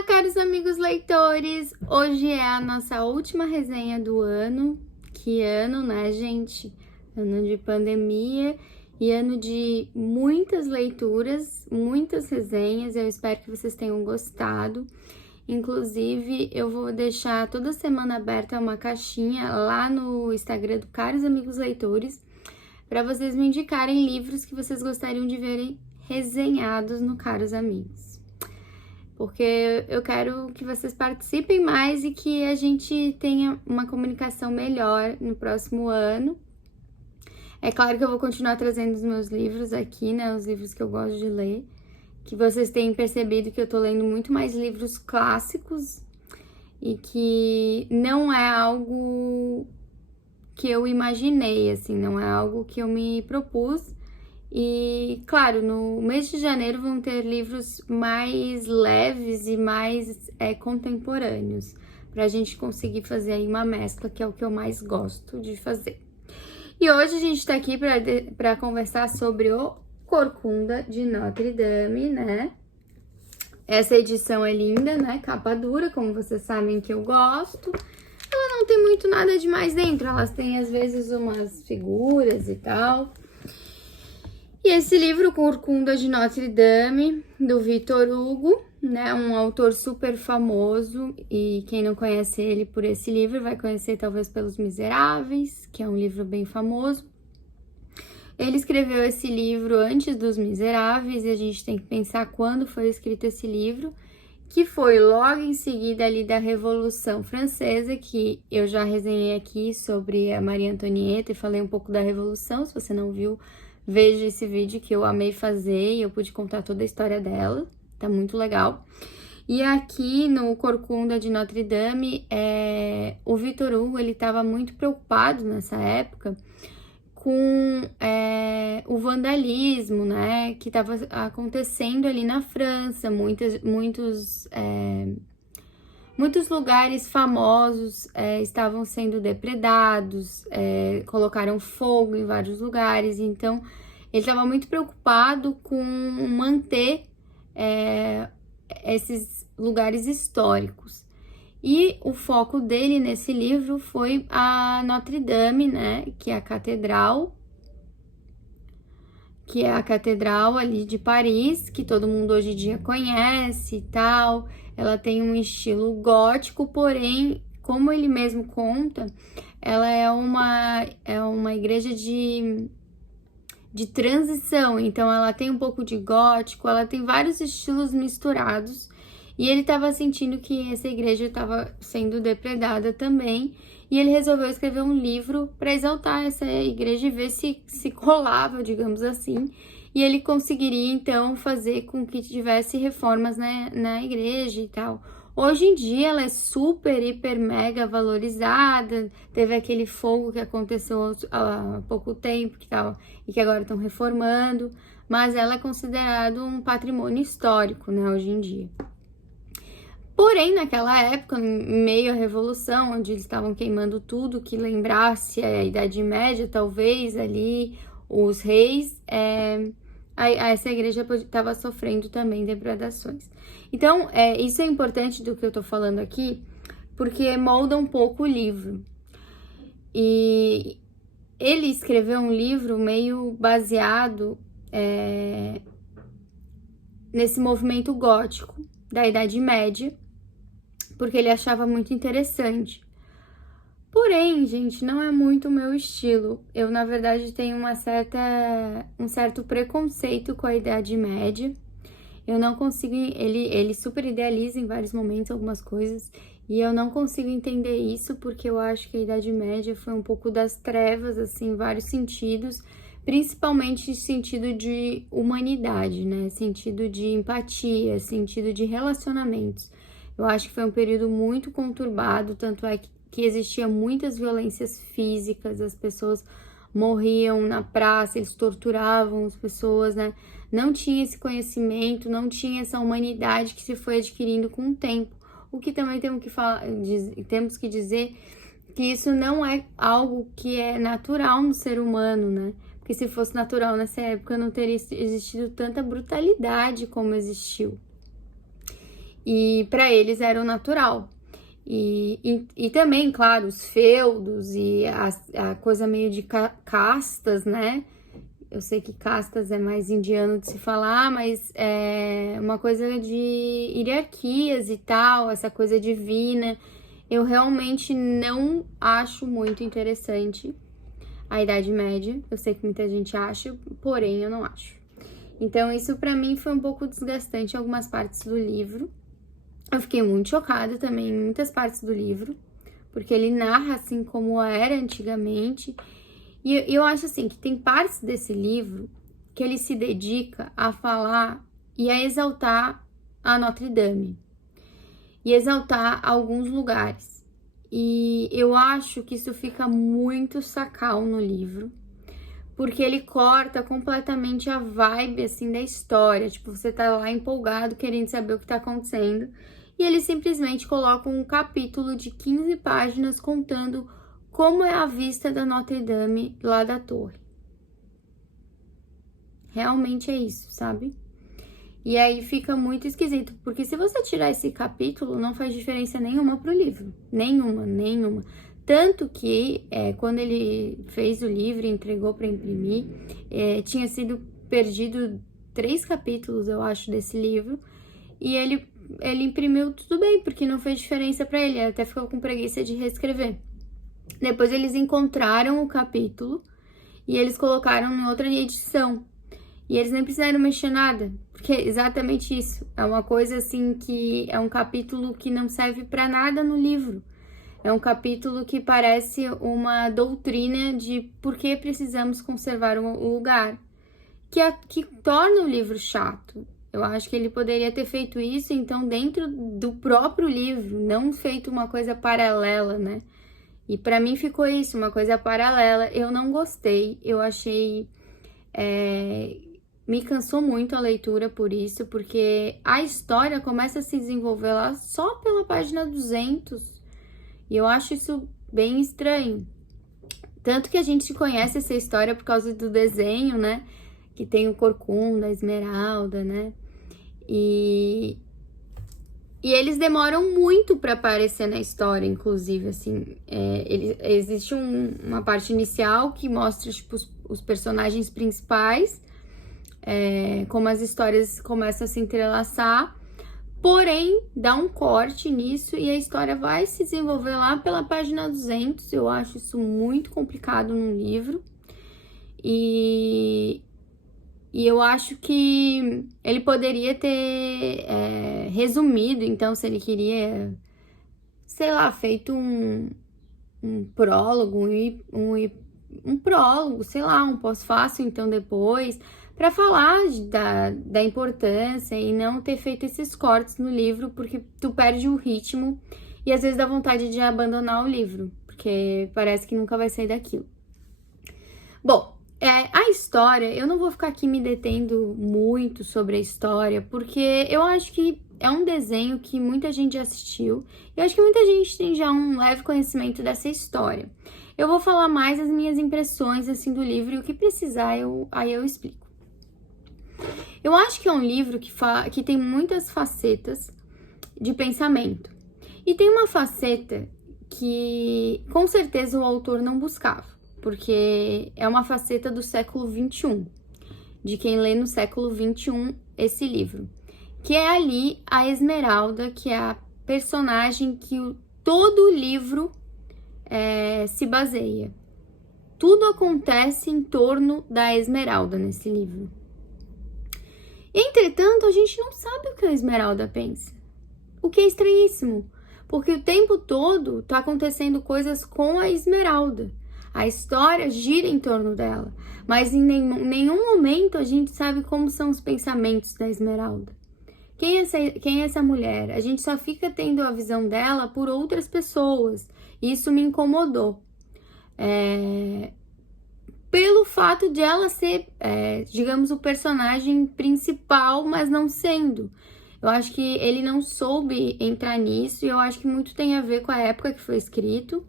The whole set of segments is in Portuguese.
Olá, caros amigos leitores! Hoje é a nossa última resenha do ano. Que ano, né, gente? Ano de pandemia e ano de muitas leituras, muitas resenhas. Eu espero que vocês tenham gostado. Inclusive, eu vou deixar toda semana aberta uma caixinha lá no Instagram do Caros Amigos Leitores para vocês me indicarem livros que vocês gostariam de verem resenhados no Caros Amigos. Porque eu quero que vocês participem mais e que a gente tenha uma comunicação melhor no próximo ano. É claro que eu vou continuar trazendo os meus livros aqui, né? Os livros que eu gosto de ler. Que vocês tenham percebido que eu tô lendo muito mais livros clássicos e que não é algo que eu imaginei, assim, não é algo que eu me propus. E, claro, no mês de janeiro vão ter livros mais leves e mais contemporâneos, para a gente conseguir fazer aí uma mescla, que é o que eu mais gosto de fazer. E hoje a gente tá aqui para conversar sobre o Corcunda de Notre Dame, né? Essa edição é linda, né? Capa dura, como vocês sabem que eu gosto. Ela não tem muito nada demais dentro, elas têm às vezes umas figuras e tal. E esse livro, Corcunda de Notre Dame, do Victor Hugo, né, um autor super famoso, e quem não conhece ele por esse livro vai conhecer talvez pelos Miseráveis, que é um livro bem famoso. Ele escreveu esse livro antes dos Miseráveis, e a gente tem que pensar quando foi escrito esse livro, que foi logo em seguida ali da Revolução Francesa, que eu já resenhei aqui sobre a Maria Antonieta e falei um pouco da Revolução. Se você não viu, veja esse vídeo que eu amei fazer e eu pude contar toda a história dela, tá muito legal. E aqui no Corcunda de Notre Dame, o Victor Hugo, ele estava muito preocupado nessa época com o vandalismo, né, que estava acontecendo ali na França. Muitos lugares famosos estavam sendo depredados, colocaram fogo em vários lugares, então ele estava muito preocupado com manter esses lugares históricos. E o foco dele nesse livro foi a Notre Dame, né, que é a catedral ali de Paris, que todo mundo hoje em dia conhece e tal. Ela tem um estilo gótico, porém, como ele mesmo conta, ela é uma igreja de transição. Então, ela tem um pouco de gótico, ela tem vários estilos misturados. E ele estava sentindo que essa igreja estava sendo depredada também. E ele resolveu escrever um livro para exaltar essa igreja e ver se colava, digamos assim. E ele conseguiria, então, fazer com que tivesse reformas, né, na igreja e tal. Hoje em dia, ela é super, hiper, mega valorizada. Teve aquele fogo que aconteceu há pouco tempo e que agora estão reformando. Mas ela é considerada um patrimônio histórico, né, hoje em dia. Porém, naquela época, em meio à Revolução, onde eles estavam queimando tudo que lembrasse a Idade Média, talvez ali, os reis, essa igreja estava sofrendo também depredações. Então, isso é importante do que eu tô falando aqui, porque molda um pouco o livro. E ele escreveu um livro meio baseado nesse movimento gótico da Idade Média, porque ele achava muito interessante. Porém, gente, não é muito o meu estilo. Eu, na verdade, tenho um certo preconceito com a Idade Média. Eu não consigo... Ele super idealiza em vários momentos algumas coisas, e eu não consigo entender isso, porque eu acho que a Idade Média foi um pouco das trevas, assim, em vários sentidos, principalmente sentido de humanidade, né? Sentido de empatia, sentido de relacionamentos. Eu acho que foi um período muito conturbado, tanto é que existia muitas violências físicas, as pessoas morriam na praça, eles torturavam as pessoas, né? Não tinha esse conhecimento, não tinha essa humanidade que se foi adquirindo com o tempo. O que também temos que dizer que isso não é algo que é natural no ser humano, né? Porque se fosse natural nessa época, não teria existido tanta brutalidade como existiu. e para eles era o natural. E também, claro, os feudos e a coisa meio de castas, né? Eu sei que castas é mais indiano de se falar, mas é uma coisa de hierarquias e tal, essa coisa divina. Eu realmente não acho muito interessante a Idade Média. Eu sei que muita gente acha, porém eu não acho. Então isso pra mim foi um pouco desgastante em algumas partes do livro. Eu fiquei muito chocada também em muitas partes do livro, porque ele narra assim como era antigamente. E eu acho assim que tem partes desse livro que ele se dedica a falar e a exaltar a Notre Dame e exaltar alguns lugares. E eu acho que isso fica muito sacal no livro, porque ele corta completamente a vibe assim da história. Tipo, você tá lá empolgado querendo saber o que tá acontecendo, e ele simplesmente coloca um capítulo de 15 páginas contando como é a vista da Notre Dame lá da torre. Realmente é isso, sabe? E aí fica muito esquisito, porque se você tirar esse capítulo, não faz diferença nenhuma pro livro. Nenhuma. Tanto que, quando ele fez o livro e entregou para imprimir, tinha sido perdido 3 capítulos, eu acho, desse livro. E ele imprimiu tudo bem, porque não fez diferença para ele. Ele até ficou com preguiça de reescrever. Depois eles encontraram o capítulo e eles colocaram em outra edição. E eles nem precisaram mexer nada, porque é exatamente isso. É uma coisa assim que é um capítulo que não serve para nada no livro. É um capítulo que parece uma doutrina de por que precisamos conservar o lugar, que torna o livro chato. Eu acho que ele poderia ter feito isso, então, dentro do próprio livro, não feito uma coisa paralela, né? E para mim ficou isso, uma coisa paralela. Eu não gostei, eu achei... Me cansou muito a leitura por isso, porque a história começa a se desenvolver lá só pela página 200. E eu acho isso bem estranho. Tanto que a gente conhece essa história por causa do desenho, né? Que tem o Corcunda, a Esmeralda, né? E eles demoram muito para aparecer na história, inclusive, assim. Existe uma parte inicial que mostra, tipo, os personagens principais, como as histórias começam a se entrelaçar, porém, dá um corte nisso e a história vai se desenvolver lá pela página 200. Eu acho isso muito complicado no livro. E eu acho que ele poderia ter resumido, então, se ele queria, sei lá, feito um prólogo, um prólogo, sei lá, um pós-fácil, então, depois, para falar da importância e não ter feito esses cortes no livro, porque tu perde o ritmo e às vezes dá vontade de abandonar o livro, porque parece que nunca vai sair daquilo. Bom, a história, eu não vou ficar aqui me detendo muito sobre a história, porque eu acho que é um desenho que muita gente já assistiu, e eu acho que muita gente tem já um leve conhecimento dessa história. Eu vou falar mais as minhas impressões, assim, do livro, e o que precisar, aí eu explico. Eu acho que é um livro que tem muitas facetas de pensamento, e tem uma faceta que, com certeza, o autor não buscava, porque é uma faceta do século XXI, de quem lê no século XXI esse livro, que é ali a Esmeralda, que é a personagem que todo o livro se baseia. Tudo acontece em torno da Esmeralda nesse livro. Entretanto, a gente não sabe o que a Esmeralda pensa, o que é estranhíssimo, porque o tempo todo tá acontecendo coisas com a Esmeralda. A história gira em torno dela, mas em nenhum momento a gente sabe como são os pensamentos da Esmeralda. Quem é essa mulher? A gente só fica tendo a visão dela por outras pessoas. Isso me incomodou. Pelo fato de ela ser, digamos, o personagem principal, mas não sendo. Eu acho que ele não soube entrar nisso, e eu acho que muito tem a ver com a época que foi escrito.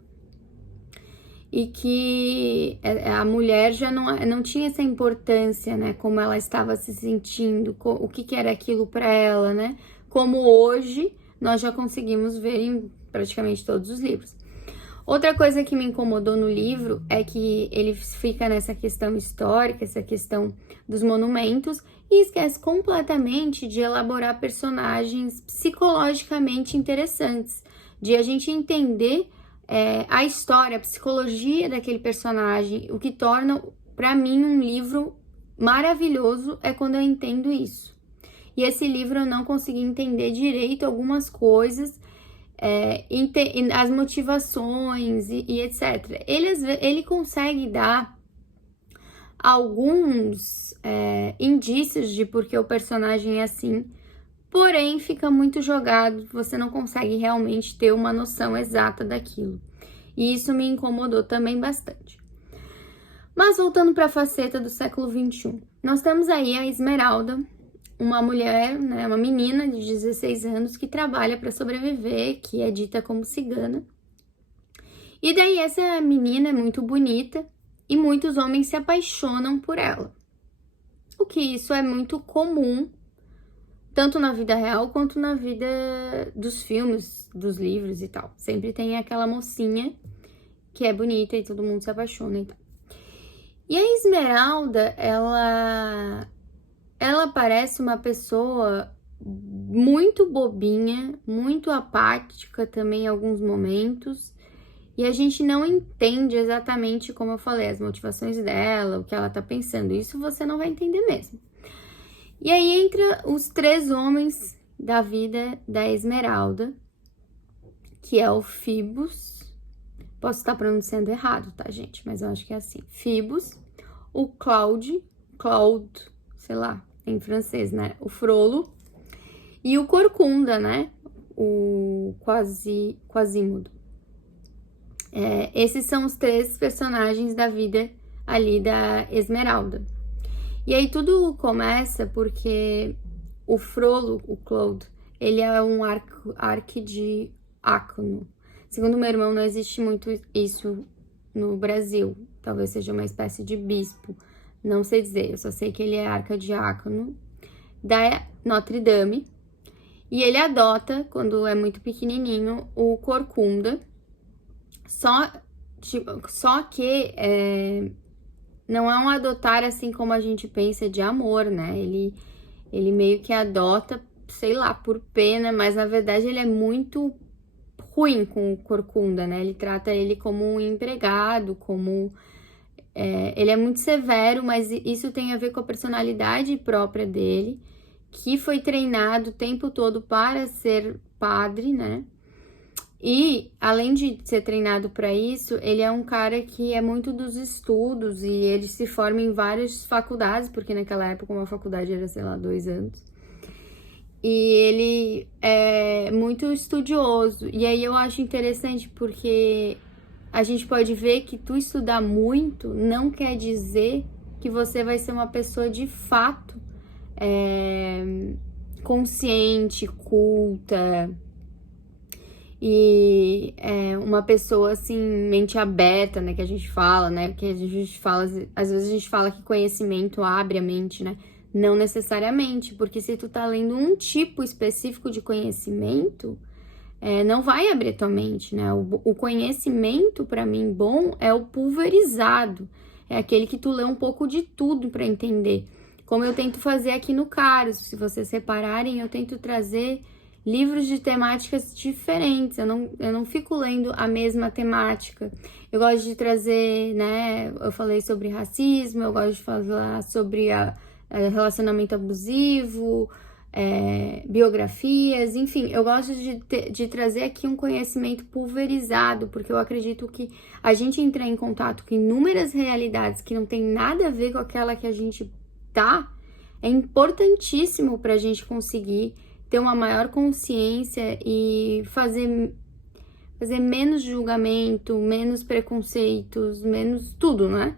E que a mulher já não tinha essa importância, né? Como ela estava se sentindo, o que era aquilo para ela, né? como hoje nós já conseguimos ver em praticamente todos os livros. Outra coisa que me incomodou no livro é que ele fica nessa questão histórica, essa questão dos monumentos, e esquece completamente de elaborar personagens psicologicamente interessantes, de a gente entender a história, a psicologia daquele personagem. O que torna, para mim, um livro maravilhoso é quando eu entendo isso. E esse livro eu não consegui entender direito algumas coisas, as motivações e etc. Ele consegue dar alguns indícios de porque o personagem é assim, porém fica muito jogado, você não consegue realmente ter uma noção exata daquilo. E isso me incomodou também bastante. Mas voltando para a faceta do século XXI, nós temos aí a Esmeralda, uma mulher, né, uma menina de 16 anos que trabalha para sobreviver, que é dita como cigana. E daí essa menina é muito bonita e muitos homens se apaixonam por ela. O que isso é muito comum, tanto na vida real quanto na vida dos filmes, dos livros e tal. Sempre tem aquela mocinha que é bonita e todo mundo se apaixona e tal. E a Esmeralda, ela parece uma pessoa muito bobinha, muito apática também em alguns momentos. E a gente não entende exatamente, como eu falei, as motivações dela, o que ela tá pensando. Isso você não vai entender mesmo. E aí entra os 3 homens da vida da Esmeralda, que é o Phoebus. Posso estar pronunciando errado, tá, gente? Mas eu acho que é assim. Phoebus, o Claude, sei lá, em francês, né? O Frollo e o Corcunda, né? O Quasimodo. Esses são os 3 personagens da vida ali da Esmeralda. E aí tudo começa porque o Frollo, o Claude, ele é um arquidiácono. Segundo meu irmão, não existe muito isso no Brasil. Talvez seja uma espécie de bispo. Não sei dizer, eu só sei que ele é arquidiácono da Notre Dame. E ele adota, quando é muito pequenininho, o Corcunda. Só que não é um adotar assim como a gente pensa de amor, né? Ele meio que adota, sei lá, por pena, mas na verdade ele é muito ruim com o Corcunda, né? Ele trata ele como um empregado, ele é muito severo, mas isso tem a ver com a personalidade própria dele, que foi treinado o tempo todo para ser padre, né? E, além de ser treinado para isso, ele é um cara que é muito dos estudos e ele se forma em várias faculdades, porque naquela época uma faculdade era, sei lá, 2 anos. E ele é muito estudioso. E aí eu acho interessante porque a gente pode ver que tu estudar muito não quer dizer que você vai ser uma pessoa de fato consciente, culta e uma pessoa assim, mente aberta, né, que a gente fala, né, que a gente fala, às vezes a gente fala que conhecimento abre a mente, né, não necessariamente, porque se tu tá lendo um tipo específico de conhecimento, não vai abrir tua mente, né, o conhecimento, para mim, bom é o pulverizado, é aquele que tu lê um pouco de tudo para entender, como eu tento fazer aqui no Caros. Se vocês repararem, eu tento trazer livros de temáticas diferentes, eu não fico lendo a mesma temática. Eu gosto de trazer, né, eu falei sobre racismo, eu gosto de falar sobre relacionamento abusivo, biografias, enfim, eu gosto de trazer aqui um conhecimento pulverizado, porque eu acredito que a gente entrar em contato com inúmeras realidades que não tem nada a ver com aquela que a gente tá, é importantíssimo para a gente conseguir ter uma maior consciência e fazer menos julgamento, menos preconceitos, menos tudo, né?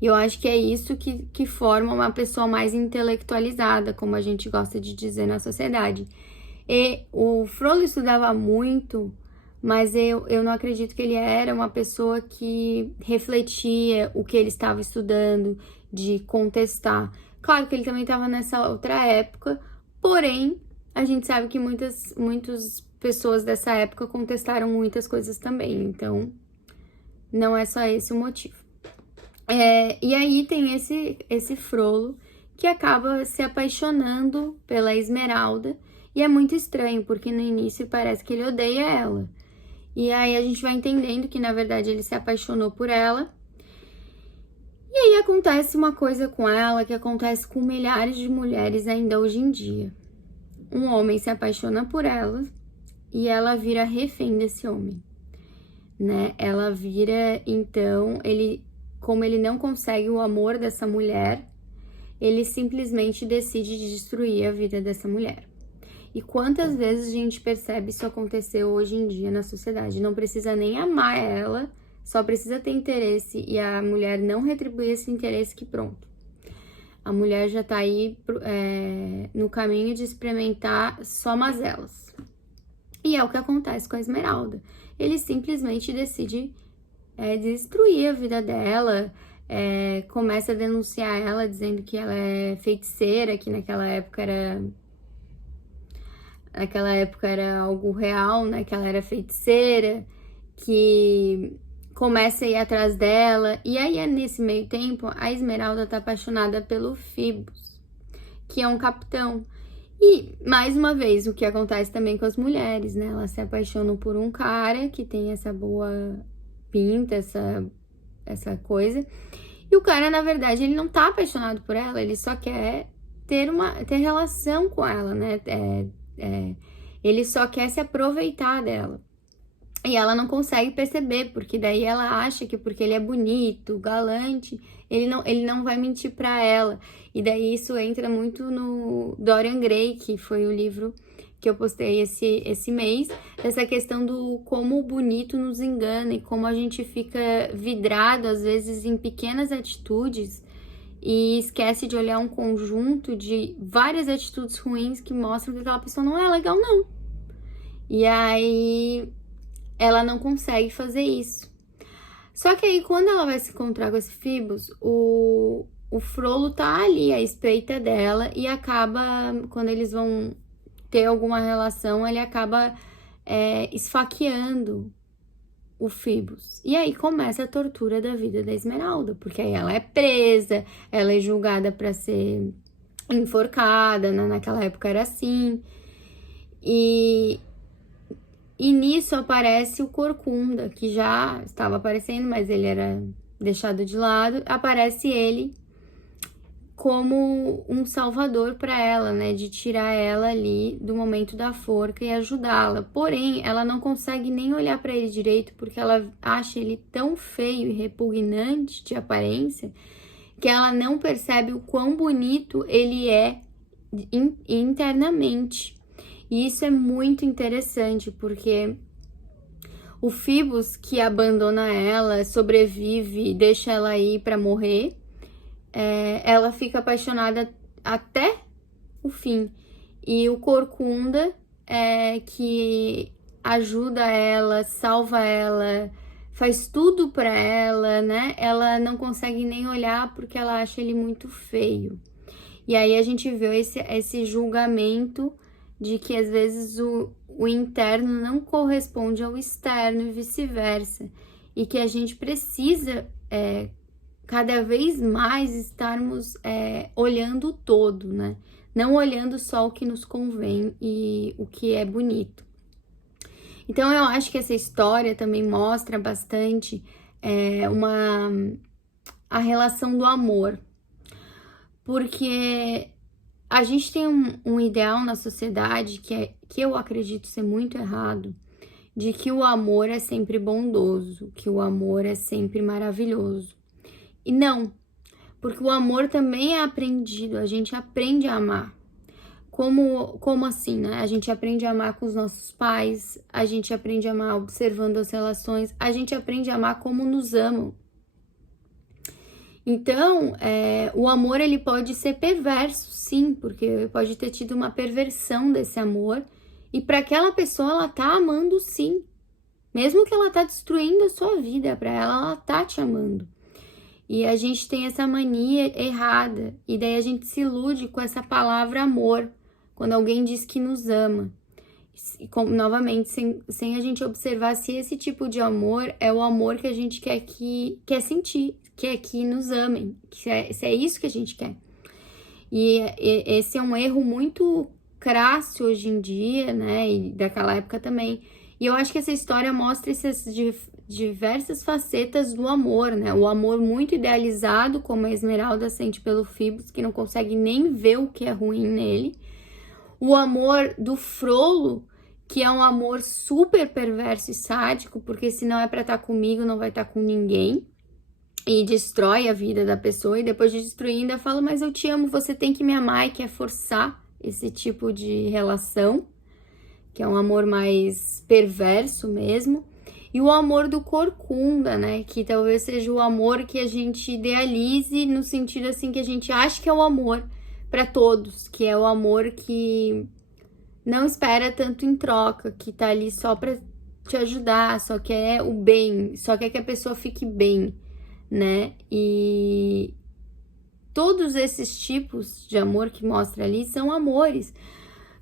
E eu acho que é isso que forma uma pessoa mais intelectualizada, como a gente gosta de dizer na sociedade. E o Frollo estudava muito, mas eu não acredito que ele era uma pessoa que refletia o que ele estava estudando, de contestar. Claro que ele também estava nessa outra época, porém, a gente sabe que muitas pessoas dessa época contestaram muitas coisas também, então não é só esse o motivo. E aí tem esse Frollo que acaba se apaixonando pela Esmeralda, e é muito estranho, porque no início parece que ele odeia ela. E aí a gente vai entendendo que, na verdade, ele se apaixonou por ela. E aí acontece uma coisa com ela que acontece com milhares de mulheres ainda hoje em dia. Um homem se apaixona por ela e ela vira refém desse homem, né? Ela vira, então, como ele não consegue o amor dessa mulher, ele simplesmente decide destruir a vida dessa mulher. E quantas vezes a gente percebe isso acontecer hoje em dia na sociedade? Não precisa nem amar ela, só precisa ter interesse e a mulher não retribuir esse interesse, que pronto. A mulher já tá aí no caminho de experimentar só mazelas. E é o que acontece com a Esmeralda. Ele simplesmente decide destruir a vida dela, começa a denunciar ela, dizendo que ela é feiticeira, que naquela época era algo real, né? Que ela era feiticeira, que começa a ir atrás dela. E aí, nesse meio tempo, a Esmeralda tá apaixonada pelo Phoebus, que é um capitão. E, mais uma vez, o que acontece também com as mulheres, né? Elas se apaixonam por um cara que tem essa boa pinta, essa coisa. E o cara, na verdade, ele não tá apaixonado por ela, ele só quer ter relação com ela, né? Ele só quer se aproveitar dela. E ela não consegue perceber, porque daí ela acha que porque ele é bonito, galante, ele não vai mentir pra ela. E daí isso entra muito no Dorian Gray, que foi o livro que eu postei esse mês, essa questão do como o bonito nos engana e como a gente fica vidrado, às vezes, em pequenas atitudes e esquece de olhar um conjunto de várias atitudes ruins que mostram que aquela pessoa não é legal, não. E aí ela não consegue fazer isso. Só que aí, quando ela vai se encontrar com esse Phoebus, o Frollo tá ali à espreita dela e acaba, quando eles vão ter alguma relação, ele acaba esfaqueando o Phoebus. E aí começa a tortura da vida da Esmeralda, porque aí ela é presa, ela é julgada para ser enforcada, né? Naquela época era assim. E nisso aparece o Corcunda, que já estava aparecendo, mas ele era deixado de lado. Aparece ele como um salvador para ela, né, de tirar ela ali do momento da forca e ajudá-la. Porém, ela não consegue nem olhar para ele direito, porque ela acha ele tão feio e repugnante de aparência, que ela não percebe o quão bonito ele é internamente. E isso é muito interessante, porque o Phoebus, que abandona ela, sobrevive, deixa ela ir para morrer, ela fica apaixonada até o fim. E o Corcunda, que ajuda ela, salva ela, faz tudo pra ela, né? Ela não consegue nem olhar porque ela acha ele muito feio. E aí a gente viu esse julgamento de que às vezes o interno não corresponde ao externo e vice-versa. E que a gente precisa cada vez mais estarmos olhando o todo, né? Não olhando só o que nos convém e o que é bonito. Então eu acho que essa história também mostra bastante a relação do amor. Porque a gente tem um ideal na sociedade que eu acredito ser muito errado, de que o amor é sempre bondoso, que o amor é sempre maravilhoso. E não, porque o amor também é aprendido, a gente aprende a amar. Como assim, né? A gente aprende a amar com os nossos pais, a gente aprende a amar observando as relações, a gente aprende a amar como nos amam. Então, o amor, ele pode ser perverso, sim, porque pode ter tido uma perversão desse amor, e para aquela pessoa, ela tá amando sim. Mesmo que ela tá destruindo a sua vida, para ela tá te amando. E a gente tem essa mania errada, e daí a gente se ilude com essa palavra amor, quando alguém diz que nos ama. E, novamente, sem a gente observar se esse tipo de amor é o amor que a gente quer sentir, quer que nos amem, se é isso que a gente quer. E esse é um erro muito crasso hoje em dia, né? E daquela época também. E eu acho que essa história mostra essas diversas facetas do amor, né? O amor muito idealizado, como a Esmeralda sente pelo Phoebus, que não consegue nem ver o que é ruim nele. O amor do Frollo, que é um amor super perverso e sádico, porque se não é pra estar comigo, não vai estar com ninguém. E destrói a vida da pessoa, e depois de destruir ainda fala, mas eu te amo, você tem que me amar, e quer forçar esse tipo de relação, que é um amor mais perverso mesmo. E o amor do Corcunda, né, que talvez seja o amor que a gente idealize, no sentido assim, que a gente acha que é o amor para todos, que é o amor que não espera tanto em troca, que tá ali só pra te ajudar, só quer o bem, só quer que a pessoa fique bem, né? E todos esses tipos de amor que mostra ali são amores,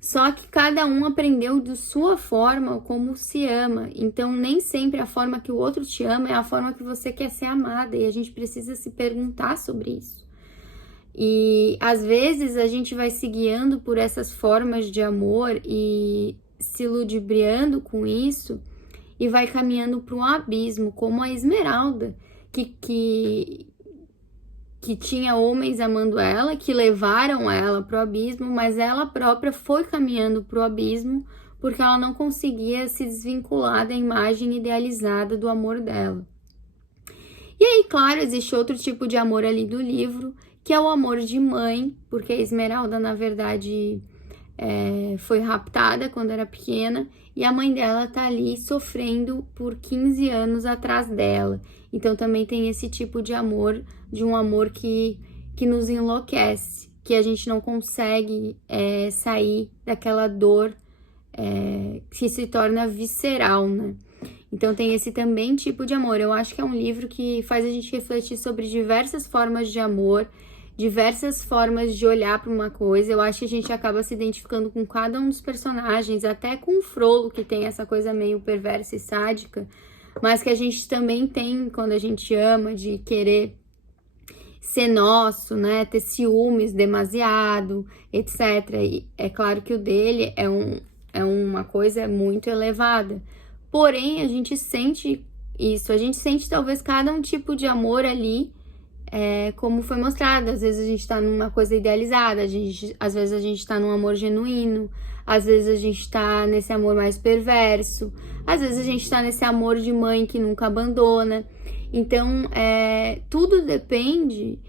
só que cada um aprendeu de sua forma como se ama. Então, nem sempre a forma que o outro te ama é a forma que você quer ser amada, e a gente precisa se perguntar sobre isso. E às vezes a gente vai se guiando por essas formas de amor e se ludibriando com isso e vai caminhando para um abismo, como a Esmeralda, que tinha homens amando ela, que levaram ela para o abismo, mas ela própria foi caminhando para o abismo porque ela não conseguia se desvincular da imagem idealizada do amor dela. E aí, claro, existe outro tipo de amor ali do livro, que é o amor de mãe, porque a Esmeralda, na verdade, foi raptada quando era pequena, e a mãe dela tá ali sofrendo por 15 anos atrás dela. Então também tem esse tipo de amor, de um amor que nos enlouquece, que a gente não consegue sair daquela dor que se torna visceral, né? Então tem esse também tipo de amor. Eu acho que é um livro que faz a gente refletir sobre diversas formas de amor, diversas formas de olhar para uma coisa. Eu acho que a gente acaba se identificando com cada um dos personagens, até com o Frollo, que tem essa coisa meio perversa e sádica, mas que a gente também tem quando a gente ama, de querer ser nosso, né? Ter ciúmes demasiado, etc. E é claro que o dele é uma coisa muito elevada. Porém, a gente sente isso, a gente sente talvez cada um tipo de amor ali, como foi mostrado. Às vezes a gente tá numa coisa idealizada, às vezes a gente tá num amor genuíno, às vezes a gente tá nesse amor mais perverso, às vezes a gente tá nesse amor de mãe que nunca abandona. Então, tudo depende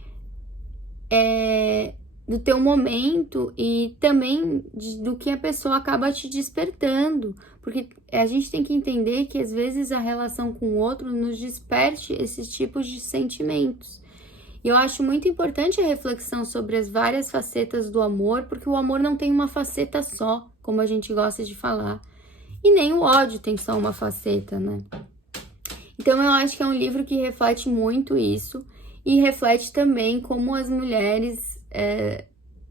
do teu momento e também do que a pessoa acaba te despertando, porque a gente tem que entender que às vezes a relação com o outro nos desperte esses tipos de sentimentos. E eu acho muito importante a reflexão sobre as várias facetas do amor, porque o amor não tem uma faceta só, como a gente gosta de falar, e nem o ódio tem só uma faceta, né? Então eu acho que é um livro que reflete muito isso, e reflete também como as mulheres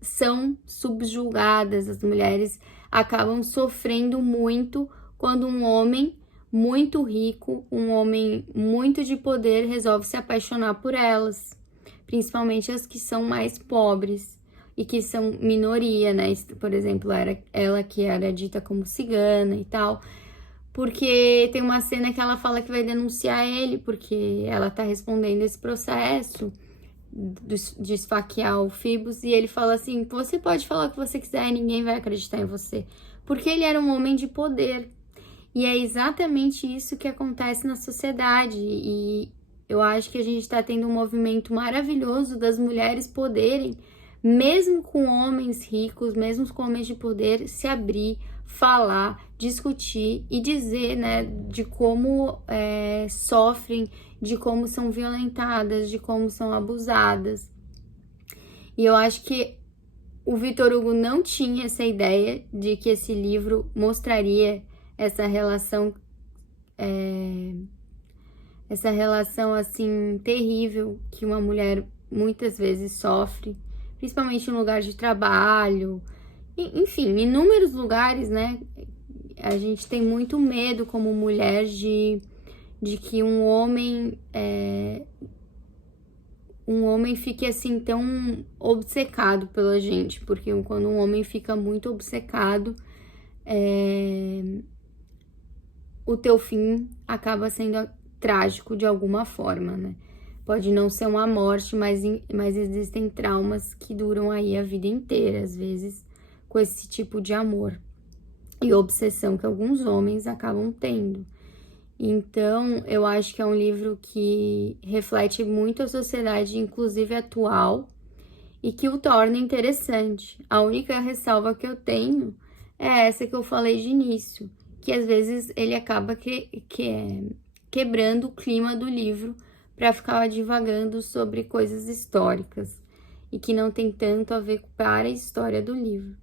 são subjugadas, as mulheres acabam sofrendo muito quando um homem muito rico, um homem muito de poder, resolve se apaixonar por elas, principalmente as que são mais pobres e que são minoria, né? Por exemplo, ela que era dita como cigana e tal. Porque tem uma cena que ela fala que vai denunciar ele, porque ela tá respondendo esse processo de esfaquear o Phoebus, e ele fala assim, você pode falar o que você quiser e ninguém vai acreditar em você. Porque ele era um homem de poder. E é exatamente isso que acontece na sociedade. E eu acho que a gente tá tendo um movimento maravilhoso das mulheres poderem, mesmo com homens ricos, mesmo com homens de poder, se abrir, falar, discutir e dizer, né, de como sofrem, de como são violentadas, de como são abusadas. E eu acho que o Victor Hugo não tinha essa ideia de que esse livro mostraria essa relação assim terrível que uma mulher muitas vezes sofre, principalmente no lugar de trabalho, enfim, inúmeros lugares, né? A gente tem muito medo como mulher de que um homem fique assim tão obcecado pela gente, porque quando um homem fica muito obcecado, o teu fim acaba sendo trágico de alguma forma, né? Pode não ser uma morte, mas existem traumas que duram aí a vida inteira, às vezes, com esse tipo de amor e obsessão que alguns homens acabam tendo. Então, eu acho que é um livro que reflete muito a sociedade, inclusive atual, e que o torna interessante. A única ressalva que eu tenho é essa que eu falei de início, que às vezes ele acaba quebrando o clima do livro para ficar divagando sobre coisas históricas e que não tem tanto a ver para a história do livro.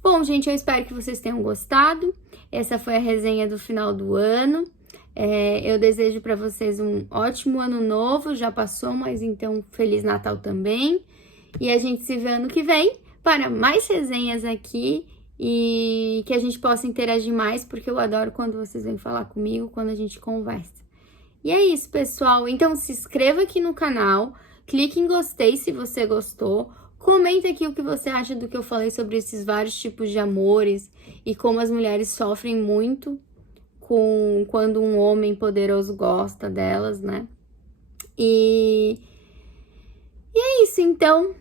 Bom, gente, eu espero que vocês tenham gostado. Essa foi a resenha do final do ano. Eu desejo para vocês um ótimo ano novo. Já passou, mas então Feliz Natal também. E a gente se vê ano que vem para mais resenhas aqui e que a gente possa interagir mais, porque eu adoro quando vocês vêm falar comigo, quando a gente conversa. E é isso, pessoal. Então se inscreva aqui no canal, clique em gostei se você gostou, comenta aqui o que você acha do que eu falei sobre esses vários tipos de amores e como as mulheres sofrem muito quando um homem poderoso gosta delas, né? E é isso, então.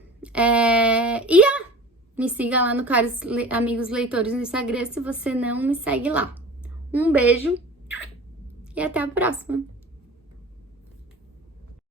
Me siga lá no Caros Amigos Leitores no Instagram se você não me segue lá. Um beijo e até a próxima!